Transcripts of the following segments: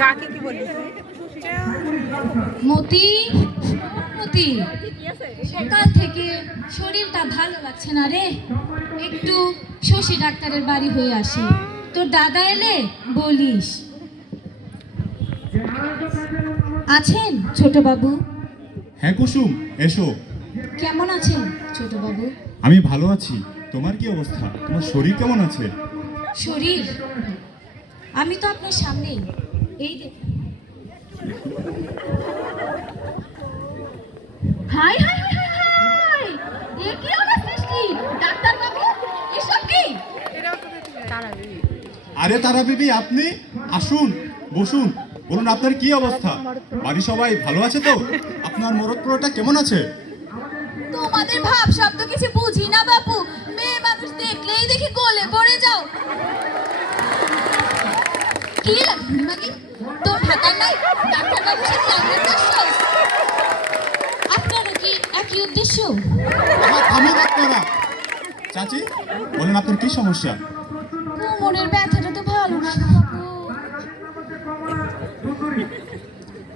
কাকে কি বলি মতি মতি সকাল থেকে শরীরটা ভালো লাগছে না রে। একটু শশী ডাক্তারের বাড়ি হয়ে আসি। তোর দাদা এলে বলিস। আছেন ছোট বাবু হ্যাঁ কুসুম এসো। কেমন আছেন ছোট বাবু আমি ভালো আছি। তোমার কি অবস্থা? তোমার শরীর কেমন আছে? শরীর? আমি তো আপনার সামনেই। এই হাই হাই হাই এ কি সৃষ্টি? ডাক্তার বাবু এসব কি? আরে তারা বিবি আপনি আসুন বসুন। বলুন আপনার কি অবস্থা? বাড়ি সবাই ভালো আছে তো? আপনার মরদ কেমন আছে? তোমাদের ভাব শব্দ কিছু বুঝি না বাপু। মেয়ে মানুষ দেখলেই দেখি গলে পড়ে যাও। কি লাগবে মাগি তোর ভাতা নাই? ডাক্তার সাথে লাগবে? আপনারও কি একই উদ্দেশ্য? আমার আপনারা। চাচি বলেন আপনার কি সমস্যা? কোমরের ব্যথাটা তো ভালো না বাপু।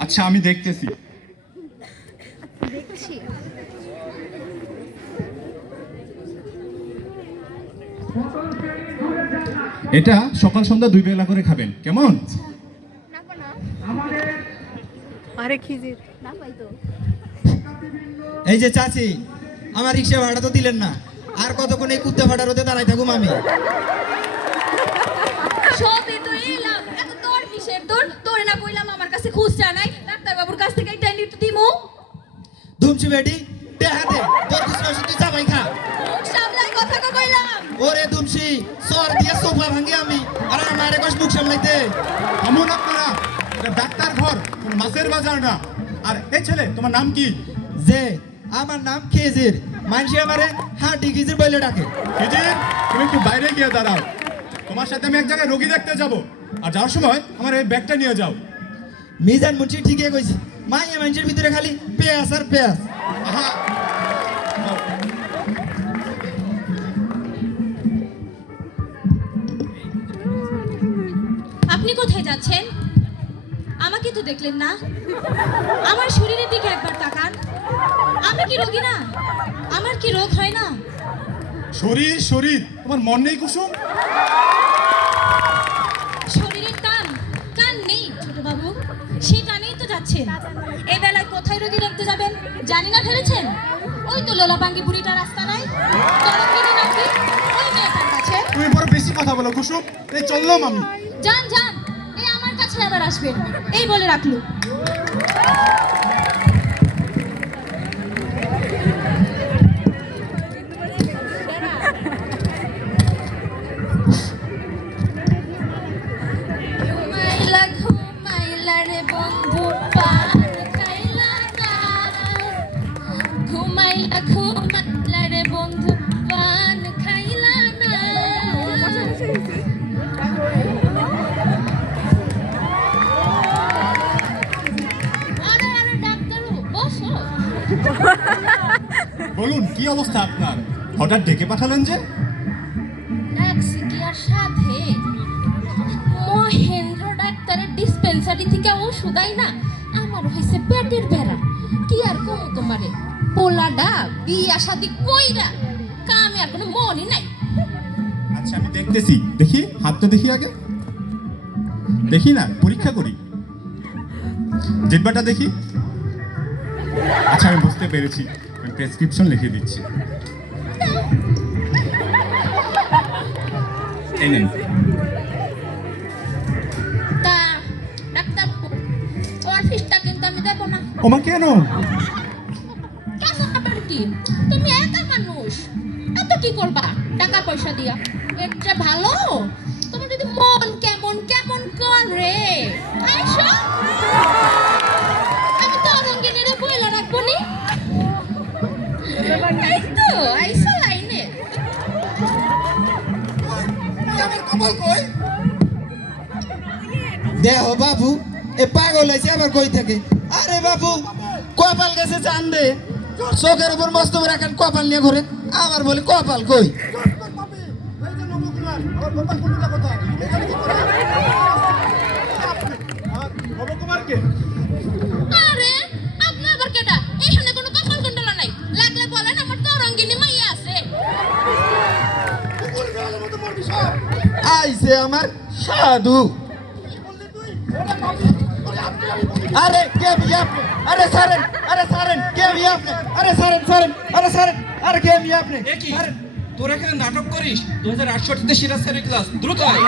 আচ্ছা আমি দেখতেছি। এটা সকাল সন্ধ্যা দুই বেলা করে খাবেন। কেমন? এই যে চাচি আমার রিক্সা ভাড়া তো দিলেন না। আর কতক্ষণ এই কুত্তে ভাড়া রোদে দাঁড়াই থাকুম আমি? ডাক্তার বাবুর কাছ থেকে এটাই নিতে দিমু। সবে তো এলাম মুখ সামলাইতে থামুন আপনারা এটা ডাক্তার ঘর কোনো মাছের বাজার না। আর এই ছেলে তোমার নাম কি? যে আমার নাম খেজির। মানুষে আমারে হাঁটি খিজির বলে ডাকে। ফিজির তুমি একটু বাইরে গিয়ে দাঁড়াও। তোমার সাথে আমি এক জায়গায় রোগী দেখতে যাব। আর যাওয়ার সময় আমার এই ব্যাগটা নিয়ে যাও। মিজান মুন্সি ঠিকই কইছে মাইয়া মানুষের ভিতরে খালি পেঁয়াজ আর পেঁয়াজ। আহা যাচ্ছেন আমাকে তো দেখলেন না। আমার শরীরের দিকে একবার তাকান। আমি কি রোগী না? আমার কি রোগ হয় না? শরীর শরীর তোমার মন নেই কুসুম? শরীরের টান কান নেই ছোট বাবু সেই টানেই তো যাচ্ছেন। এই বেলায় কোথায় রোগী দেখতে যাবেন? জানি না ভেবেছেন? ওই তো লোলাপাঙ্গি বুড়িটা রাস্তা নাই। তরঙ্গিনী নাকি? ওই মেয়েটার কাছে। তুমি বড় বেশি কথা বলো কুসুম। এই চললাম আমি। যান যান। আবার আসবেন এই বলে রাখল। বলুন কি অবস্থা আপনার? হঠাৎ ডেকে পাঠালেন যে? সাথে মহেন্দ্র ডাক্তারের ডিসপেন্সারি থেকে ওষুধ আই না আমার হয়েছে পেটের বেড়া কি আর কমো তোমারে? পোলাডা বিয়া শাদি কইরা কামে আর কোনো মনই নাই। আচ্ছা আমি দেখতেছি। দেখি হাতটা দেখি আগে। দেখি না পরীক্ষা করি। জিব্বাটা দেখি। আচ্ছা আমি বুঝতে পেরেছি। আমি প্রেসক্রিপশন লিখে দিচ্ছি। এই নিন। ওমা কেন? কি? তুমি একা মানুষ। এত কি করবা? টাকা পয়সা দিয়া। এর ভালো? দেহ বাবু, এ পাগল হয়েছে, আবার কই থাকে? আরে বাবু, কপাল গেছে চান দে। চোখের উপর মস্ত রাখেন কপাল নিয়ে ঘুরে আবার বলে, কপাল কই? আইছে আমার সাধু। আরে কে আপনি? আরে সারেন আরে সারেন, কে ভি আপনি? আরে সারেন সারেন, আরে সারেন, আরে কে ভি আপনি? তোর এখানে নাটক করিস? দু হাজার আটষট্টিতে সিরাজ স্যারের ক্লাস দ্রুত আয়।